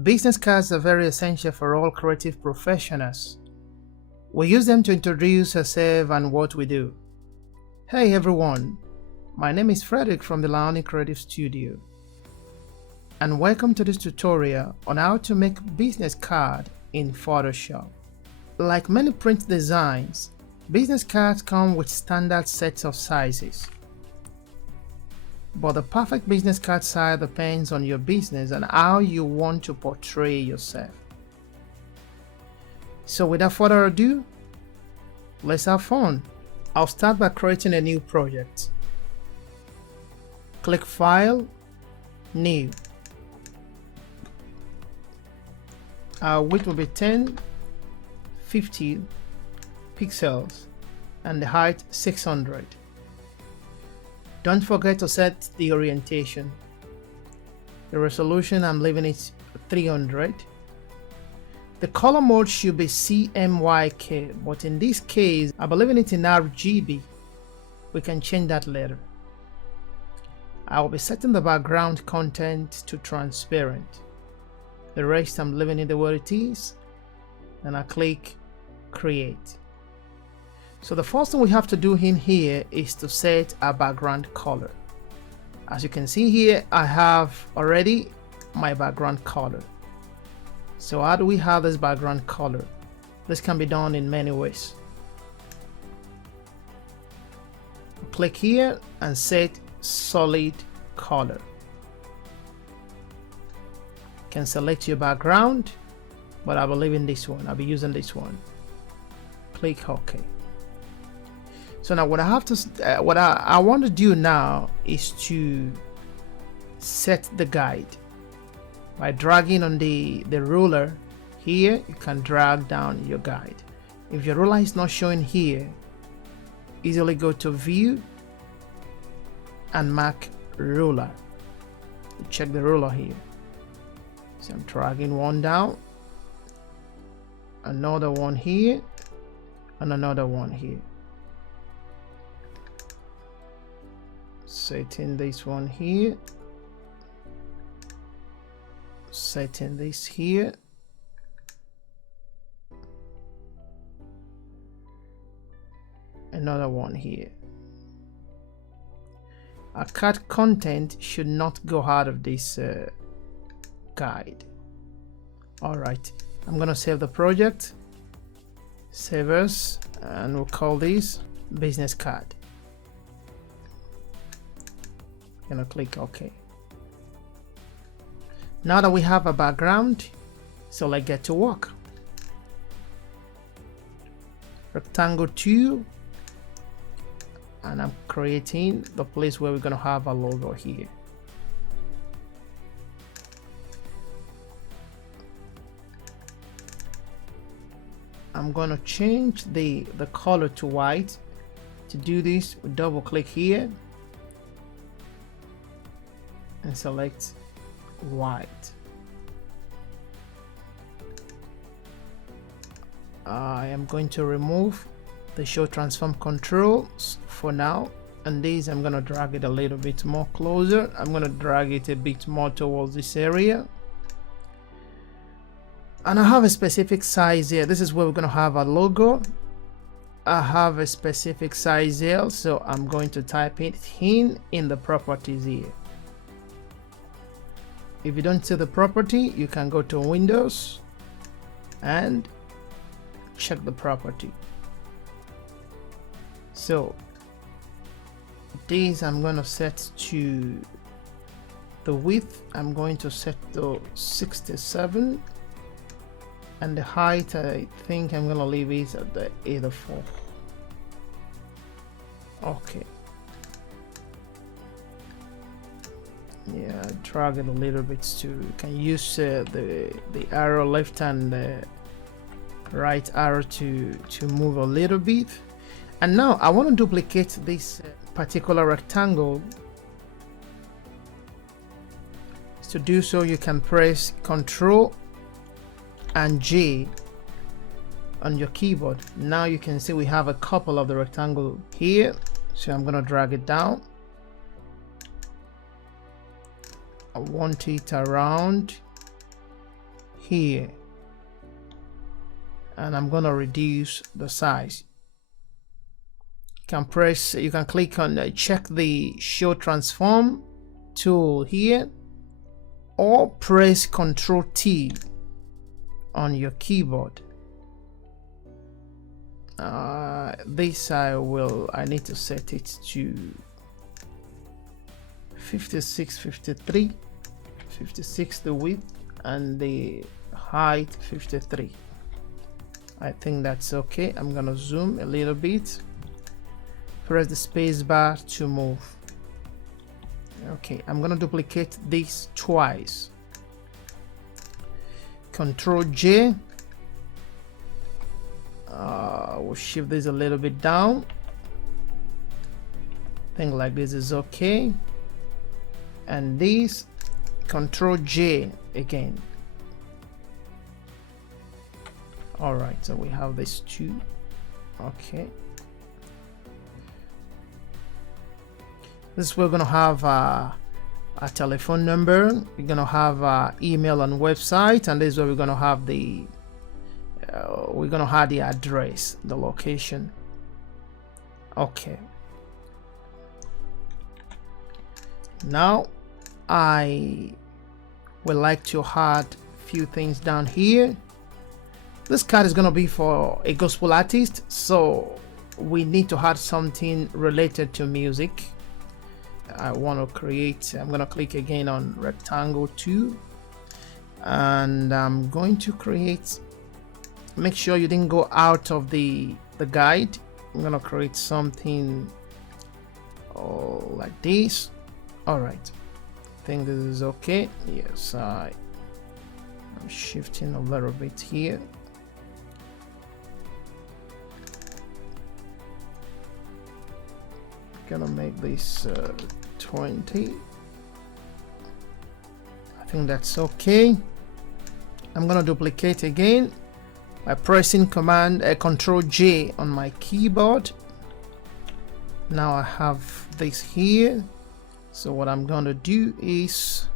Business cards are very essential for all creative professionals. We use them to introduce ourselves and what we do. Hey everyone, my name is Frederick from the Thelionics Creative Studio, and welcome to this tutorial on how to make business card in Photoshop. Like many print designs, business cards come with standard sets of sizes. But the perfect business card size depends on your business and how you want to portray yourself. So without further ado, let's have fun. I'll start by creating a new project. Click File, New. Our width will be 1050 pixels and the height 600. Don't forget to set the orientation. The resolution, I'm leaving it 300. The color mode should be CMYK, but in this case, I'm leaving it in RGB. We can change that later. I will be setting the background content to transparent. The rest I'm leaving it the way it is, and I click Create. So the first thing we have to do in here is to set our background color. As you can see here, I have already my background color. So how do we have this background color? This can be done in many ways. Click here and set solid color. You can select your background, but I will leave in this one. I'll be using this one. Click OK. So now what I have to, what I want to do now is to set the guide. By dragging on the ruler here, you can drag down your guide. If your ruler is not showing here, easily go to View and mark Ruler. Check the ruler here. So I'm dragging one down, another one here, and another one here. Setting this one here, setting this here, another one here. Our card content should not go out of this guide. Alright, I'm gonna save the project, save as, and we'll call this business card. Gonna click OK. Now that we have a background, so let's get to work. Rectangle 2, and I'm creating the place where we're gonna have a logo here. I'm gonna change the color to white. To do this, we double click here and select white. I am going to remove the show transform controls for now, and these I'm going to drag it a little bit more closer. I'm going to drag it a bit more towards this area, and I have a specific size here. This is where we're going to have a logo. I have a specific size here, so I'm going to type it in the properties here. If you don't see the property, you can go to Windows and check the property. So these I'm going to set to the width. I'm going to set to 67, and the height I think I'm going to leave it at the 84. Okay. Yeah, drag it a little bit too. You can use the arrow left and right arrow to move a little bit. And now I want to duplicate this particular rectangle. To do so, you can press Ctrl and J on your keyboard. Now you can see we have a couple of the rectangle here, so I'm going to drag it down. I want it around here, and I'm gonna reduce the size. You can click on check the show transform tool here, or press Ctrl T on your keyboard. This I need to set it to 56, 53, 56 the width, and the height 53. I think that's okay. I'm gonna zoom a little bit, press the space bar to move. Okay, I'm gonna duplicate this twice. Control J. We'll shift this a little bit down. I think like this is okay. And this, Control J again. All right, so we have these two. Okay. This we're gonna have a telephone number. We're gonna have email and website, and this is where we're gonna have the address, the location. Okay. Now I would like to add a few things down here. This card is gonna be for a gospel artist, so we need to add something related to music. I want to create, I'm going to click again on rectangle 2, and I'm going to create, make sure you didn't go out of the guide. I'm going to create something like this. All right, I think this is okay. Yes, I'm shifting a little bit here. Gonna make this 20. I think that's okay. I'm gonna duplicate again by pressing Control J on my keyboard. Now I have this here, so what I'm gonna do is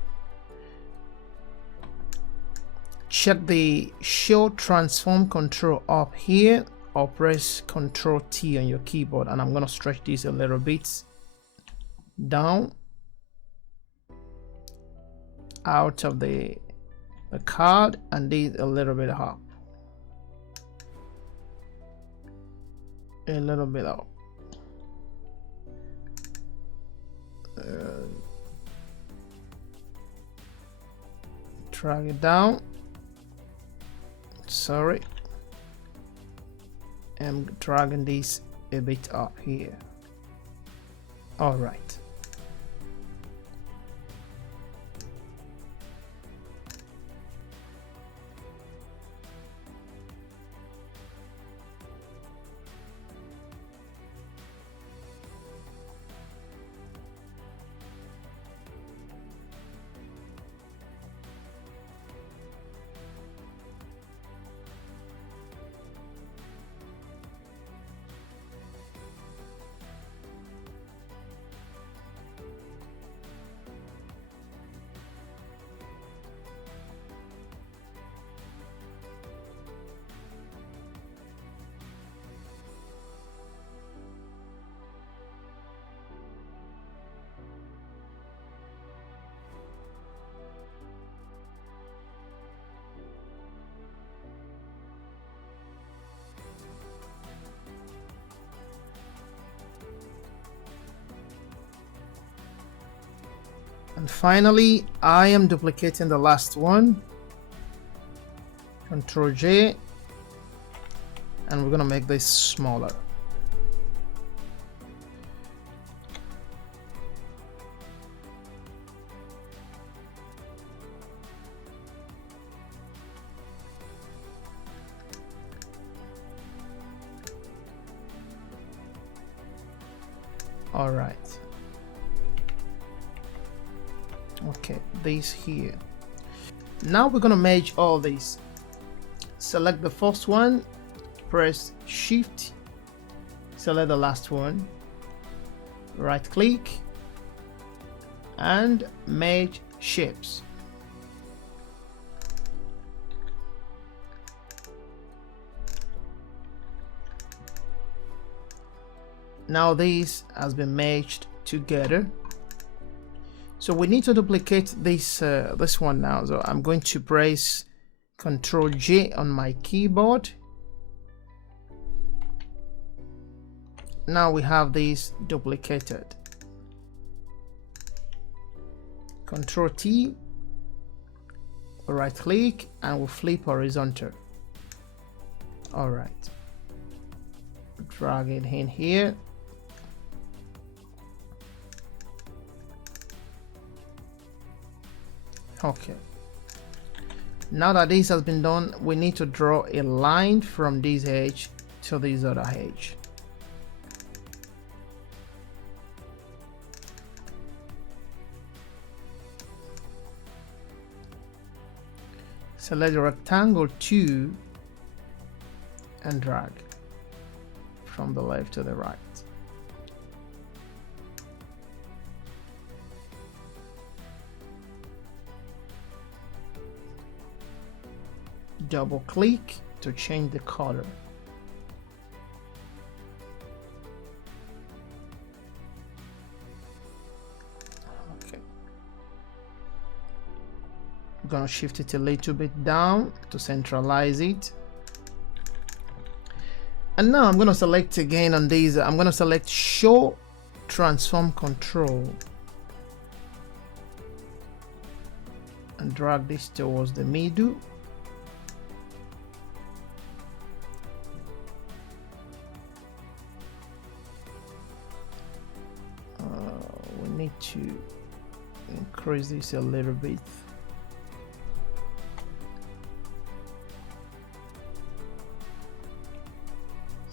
check the show transform control up here, or press Ctrl T on your keyboard, and I'm gonna stretch this a little bit down out of the card, and this a little bit up, a little bit up. Drag it down. Sorry. I'm dragging this a bit up here. All right. And finally, I am duplicating the last one. Control J, and we're gonna make this smaller. All right. Okay, this here. Now we're gonna merge all these. Select the first one, press Shift, select the last one, right click, and merge shapes. Now this has been merged together. So we need to duplicate this this one now. So I'm going to press Ctrl J on my keyboard. Now we have this duplicated. Ctrl T, right click, and we'll flip horizontal. All right, drag it in here. Okay, now that this has been done, we need to draw a line from this edge to this other edge. Select the rectangle 2 and drag from the left to the right. Double click to change the color. Okay. I'm gonna shift it a little bit down to centralize it. And now I'm gonna select again on these. I'm gonna select Show Transform Control and drag this towards the middle. We need to increase this a little bit.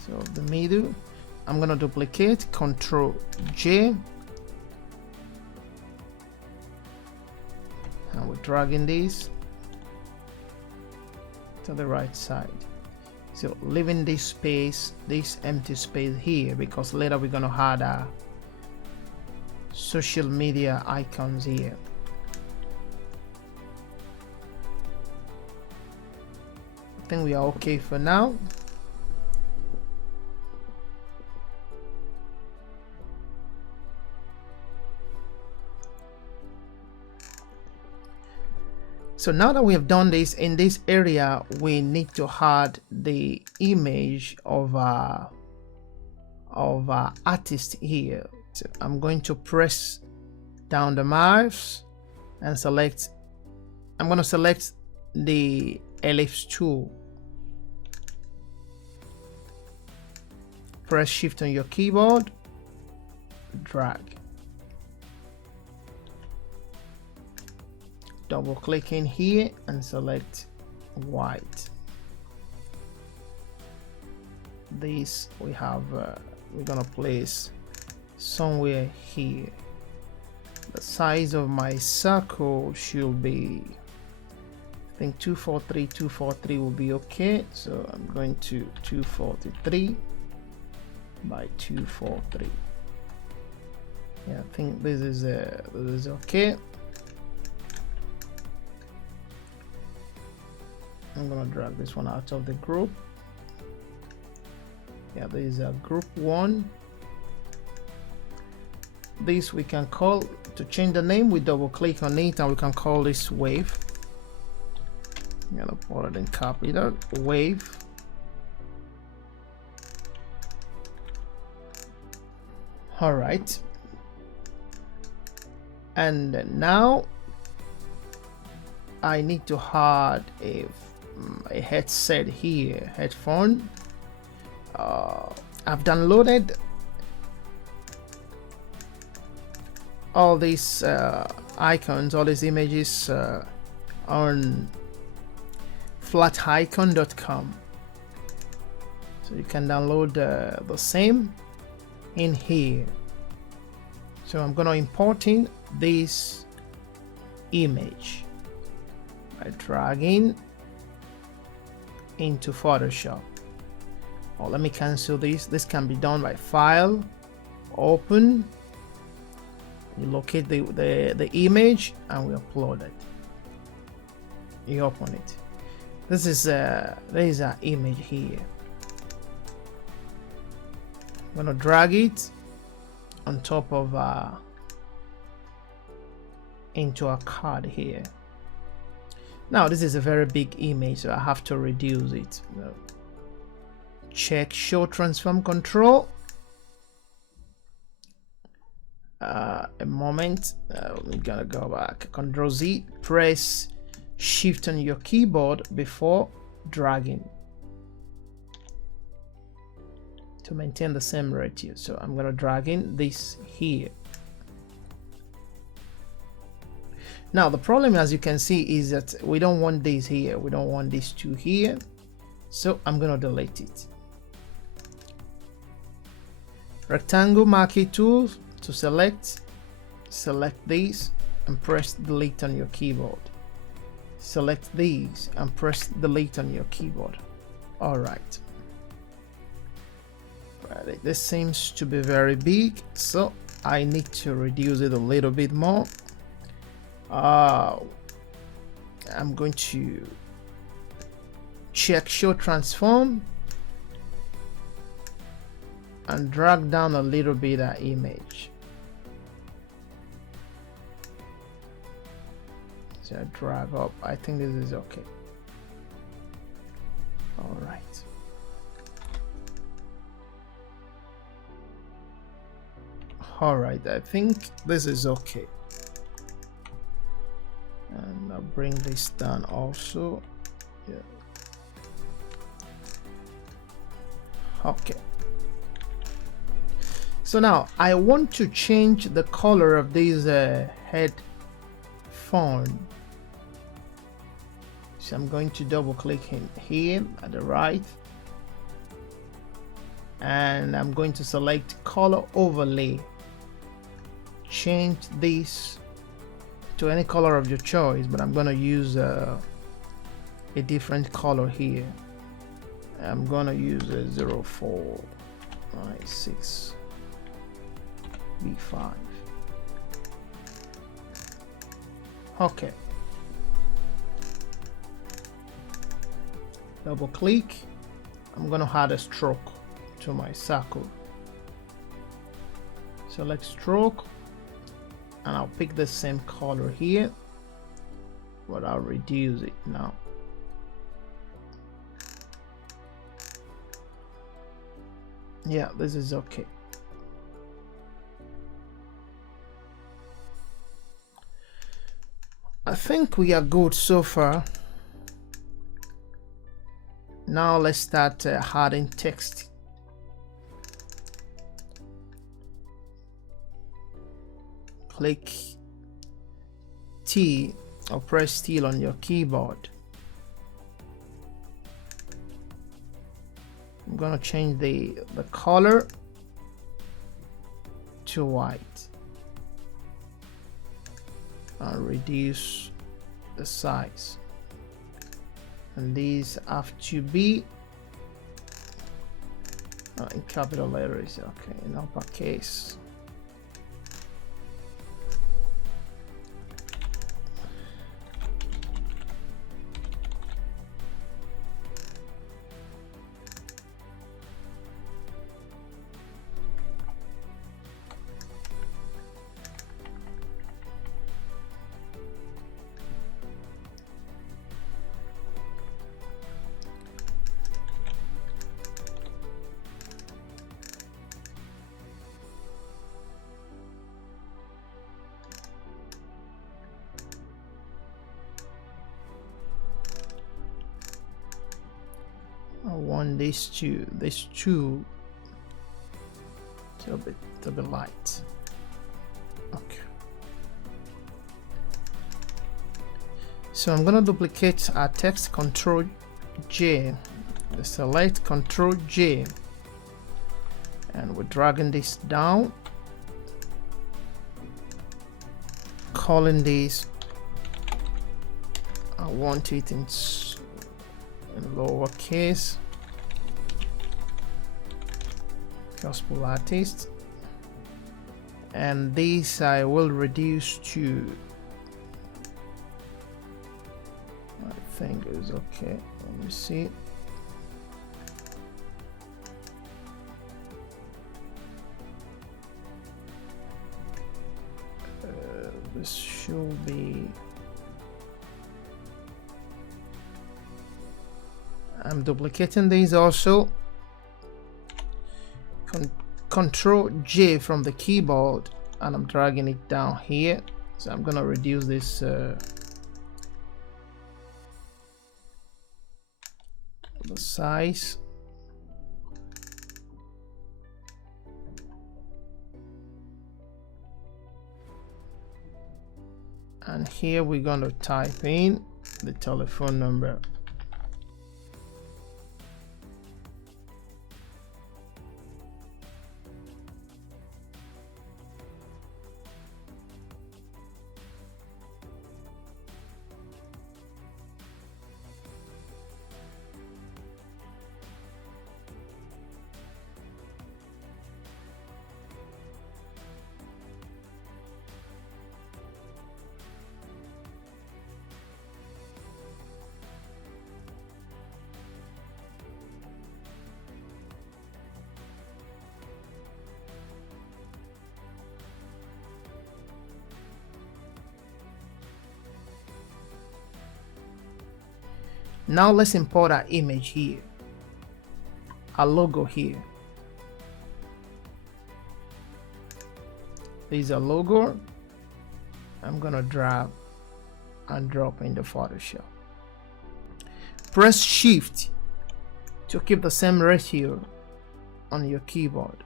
So the middle, I'm gonna duplicate, Ctrl J, and we're dragging this to the right side. So leaving this space, this empty space here, because later we're gonna add our social media icons here. I think we are okay for now. So now that we have done this, in this area we need to add the image of our artist here. So I'm going to press down the mouse and select, I'm going to select the ellipse tool. Press shift on your keyboard, drag. Double click in here and select white. This we have, we're gonna place somewhere here. The size of my circle should be, I think 243 will be okay. So I'm going to 243 by 243. Yeah, I think this is okay. I'm gonna drag this one out of the group. Yeah, there is a group 1. This we can call, to change the name, we double click on it and we can call this wave. I'm gonna put it in capital, wave. All right. And now I need to add a headset here, headphone. I've downloaded all these icons, all these images on flaticon.com, so you can download the same in here. So I'm gonna import in this image by dragging into Photoshop. Or let me cancel this. This can be done by File, Open. You locate the image and we upload it. You open it. This is there is an image here. I'm gonna drag it on top of into a card here. Now this is a very big image, so I have to reduce it. Check show transform control. A moment, we're gonna go back. Control Z, press shift on your keyboard before dragging to maintain the same ratio. So I'm gonna drag in this here. Now the problem, as you can see, is that we don't want this here, we don't want these two here, so I'm gonna delete it. Rectangle marquee tool to select these and press delete on your keyboard. Select these and press delete on your keyboard. All right. This seems to be very big, so I need to reduce it a little bit more. I'm going to check show transform and drag down a little bit that image. So I drag up. I think this is okay. All right. All right, I think this is okay. And I'll bring this down also. Yeah. Okay. So now I want to change the color of this headphone. So I'm going to double click in here at the right, and I'm going to select color overlay. Change this to any color of your choice, but I'm going to use a different color here. I'm going to use a 0496 B5. Okay. Double click. I'm going to add a stroke to my circle. Select stroke, and I'll pick the same color here, but I'll reduce it now. Yeah, this is okay. I think we are good so far. Now let's start adding text. Click T or press T on your keyboard. I'm gonna change the color to white and reduce the size. And these have to be in capital letters, okay, in uppercase. I want these two to be light. Okay. So I'm gonna duplicate our text, Control J, select Control J, and we're dragging this down, calling this, I want it in lowercase, gospel artist, and this I will reduce to, I think is okay. Let me see. this should be, I'm duplicating these also. Control J from the keyboard, and I'm dragging it down here. So I'm gonna reduce this the size. And here we're going to type in the telephone number. Now let's import our image here, our logo here. This is a logo. I'm gonna drag and drop into Photoshop. Press Shift to keep the same ratio on your keyboard.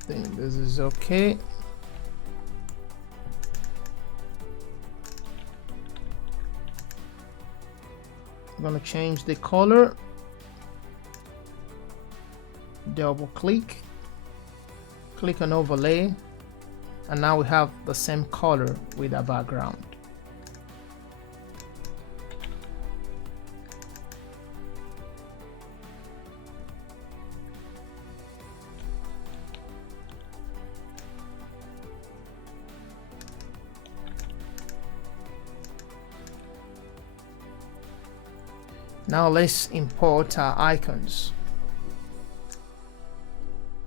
I think this is okay. I'm gonna change the color. Double click, click on overlay, and now we have the same color with our background. Now let's import our icons.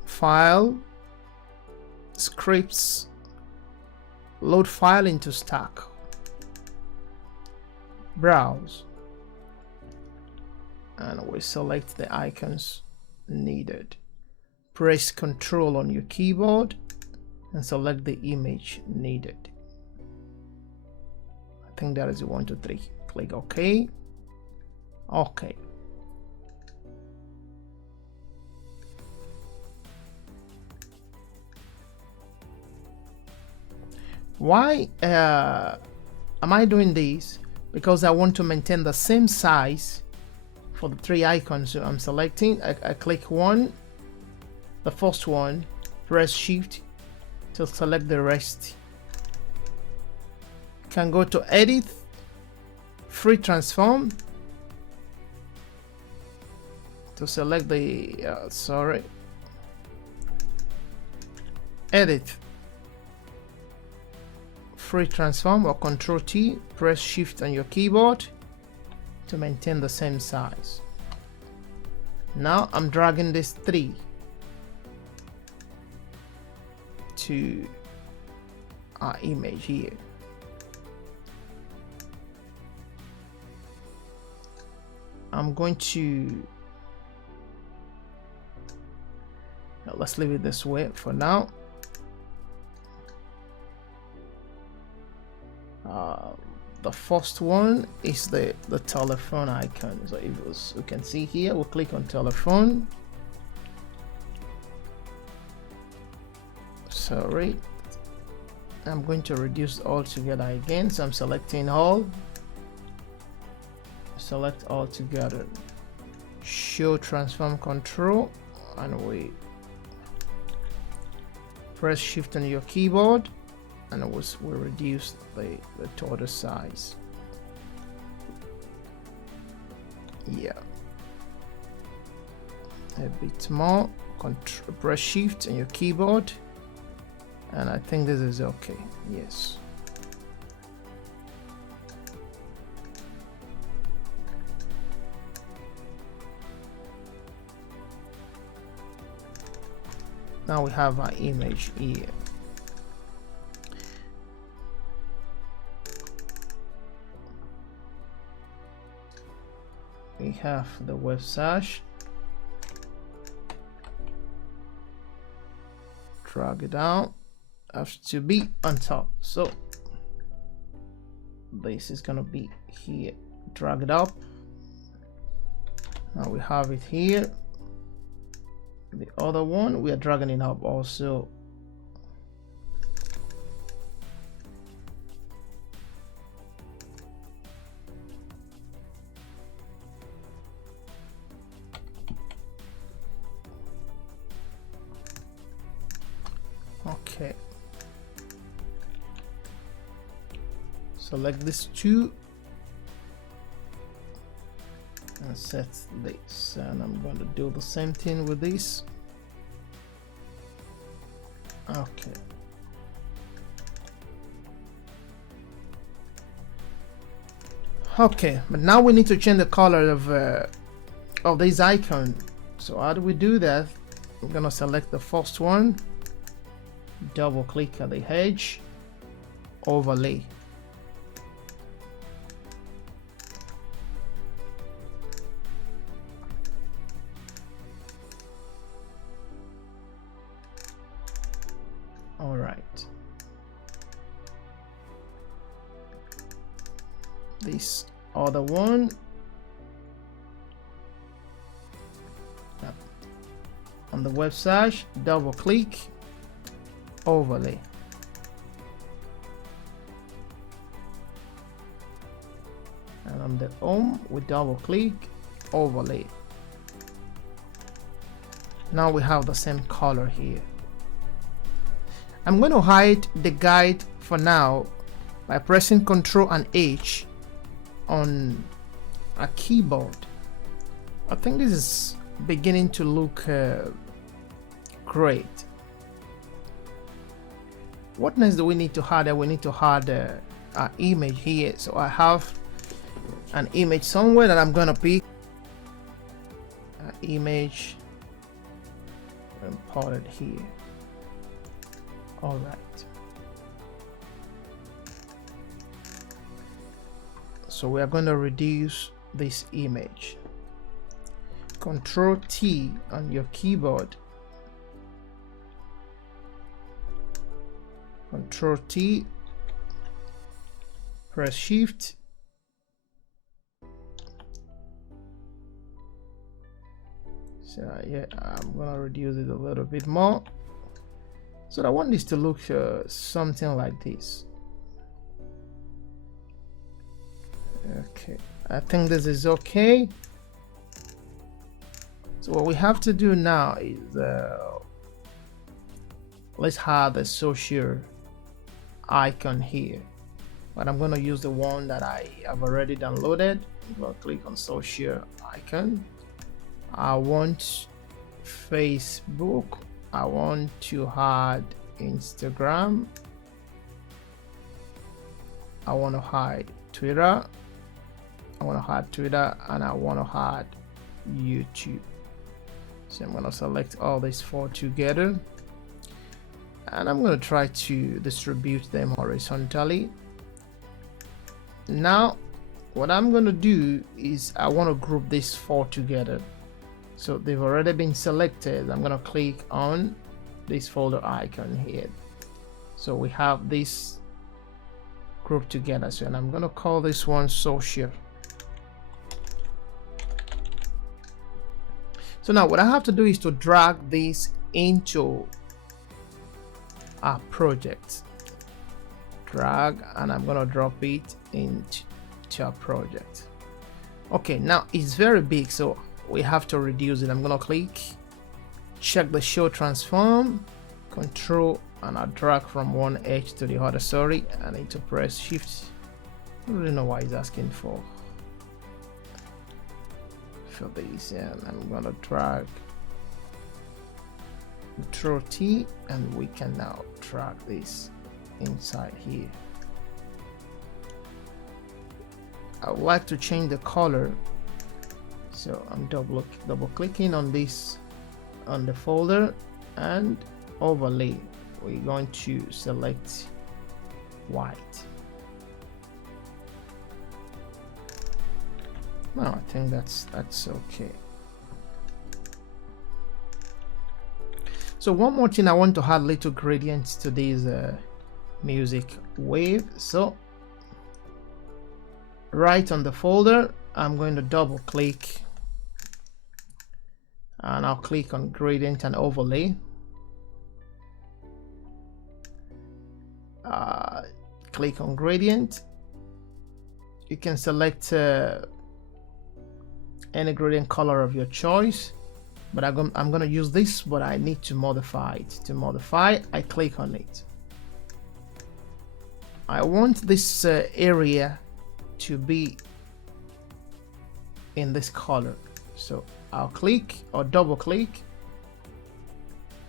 File, Scripts, load file into stack, browse, and we select the icons needed. Press Ctrl on your keyboard and select the image needed. I think that is 1, 2, 3. Click OK. Okay. Why am I doing this? Because I want to maintain the same size for the 3 icons. So I'm selecting, I click one, the first one, press Shift to select the rest. Can go to Edit, Free Transform, to select the Edit, Free Transform, or Control T, press Shift on your keyboard to maintain the same size. Now I'm dragging this 3 to our image here. I'm going to, let's leave it this way for now. The first one is the telephone icon. So if you can see here, we'll click on telephone. Sorry, I'm going to reduce all together again. So I'm selecting all. Select all together. Show transform control, and we press Shift on your keyboard, and we'll reduce the total size. Yeah, a bit more. Press Shift on your keyboard and I think this is okay. Yes. Now we have our image here. We have the web search. Drag it down. Has to be on top. So this is gonna be here. Drag it up. Now we have it here. The other one, we are dragging it up also. Okay. Select this two and set this, and I'm going to do the same thing with this. Okay. Okay, but now we need to change the color of this icon. So how do we do that? I'm gonna select the first one, double click at the edge, overlay. All right. This other one. On the website, double click, overlay. And on the home, we double click, overlay. Now we have the same color here. I'm going to hide the guide for now by pressing Ctrl and H on a keyboard. I think this is beginning to look great. What next do we need to add? We need to add an image here. So I have an image somewhere that I'm gonna pick. An image, import it here. All right. So we are going to reduce this image. Control T on your keyboard. Control T. Press Shift. So yeah, I'm gonna reduce it a little bit more. So I want this to look something like this. Okay, I think this is okay. So what we have to do now is let's add the social icon here, but I'm going to use the one that I have already downloaded. I'm going to click on social icon. I want Facebook. I want to add Instagram. I want to hide Twitter. I want to hide Twitter, and I want to hide YouTube. So I'm going to select all these four together, and I'm going to try to distribute them horizontally. Now what I'm going to do is I want to group these four together. So they've already been selected. I'm going to click on this folder icon here. So we have this group together. So, and I'm going to call this one social. So now what I have to do is to drag this into our project. Drag, and I'm going to drop it into our project. Okay, now it's very big, so we have to reduce it. I'm going to click, check the show transform, control, and I drag from one edge to the other. Sorry, I need to press shift. I don't really know why it's asking for this, and I'm gonna drag Control T, and we can now drag this inside here. I would like to change the color, so I'm double clicking on this, on the folder, and overlay. We're going to select white. No, I think that's okay. So one more thing, I want to add little gradients to this music wave. So right on the folder, I'm going to double click and I'll click on gradient and overlay. Click on gradient. You can select any gradient color of your choice, but I'm going to use this, but I need to modify it. To modify, I click on it. I want this area to be in this color, so I'll click or double click,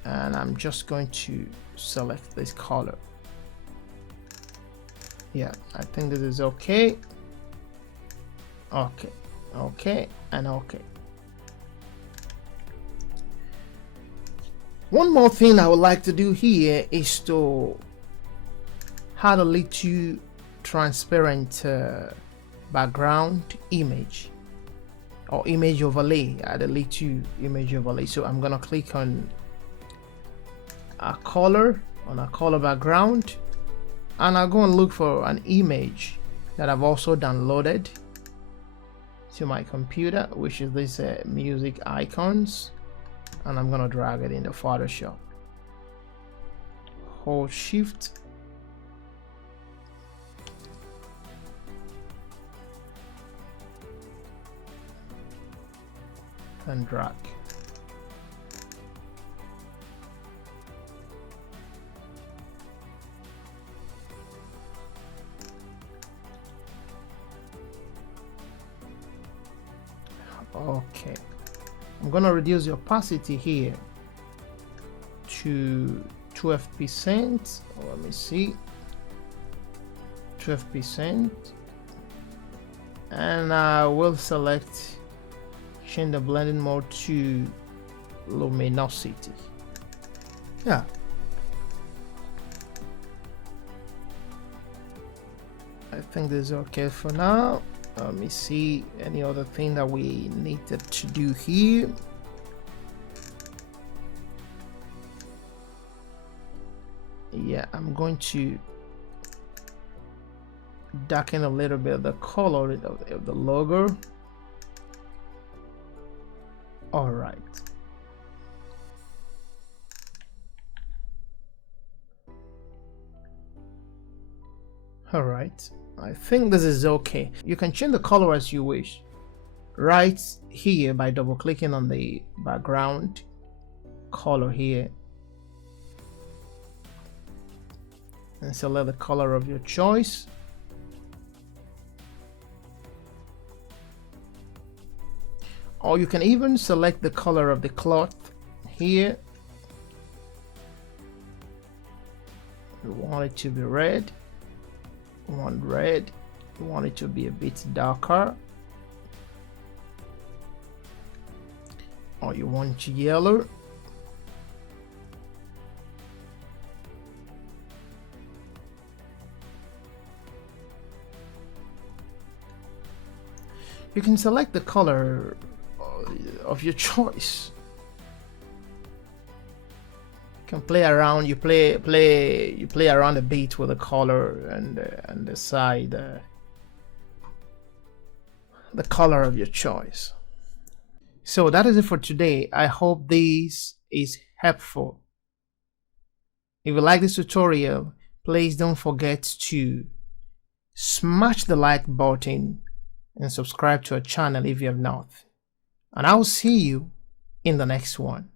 and I'm just going to select this color. Yeah, I think this is okay. Okay, and okay. One more thing I would like to do here is to add a little transparent background image or image overlay. Add a little image overlay. So I'm gonna click on a color background, and I'll go and look for an image that I've also downloaded to my computer, which is this music icons, and I'm gonna drag it into Photoshop. Hold Shift and drag. Okay, I'm gonna reduce the opacity here to 12%. Let me see, 12%, and I will select, change the blending mode to luminosity. Yeah, I think this is okay for now. Let me see any other thing that we needed to do here. Yeah, I'm going to darken a little bit of the color of the logo. All right. All right. I think this is okay. You can change the color as you wish. Right here by double clicking on the background color here, and select the color of your choice. Or you can even select the color of the cloth here. You want it to be red. Want red, you want it to be a bit darker, or you want yellow. You can select the color of your choice. Can play around, you play around a bit with the color and decide the color of your choice. So that is it for today. I hope this is helpful. If you like this tutorial, please don't forget to smash the like button and subscribe to our channel if you have not. And I'll see you in the next one.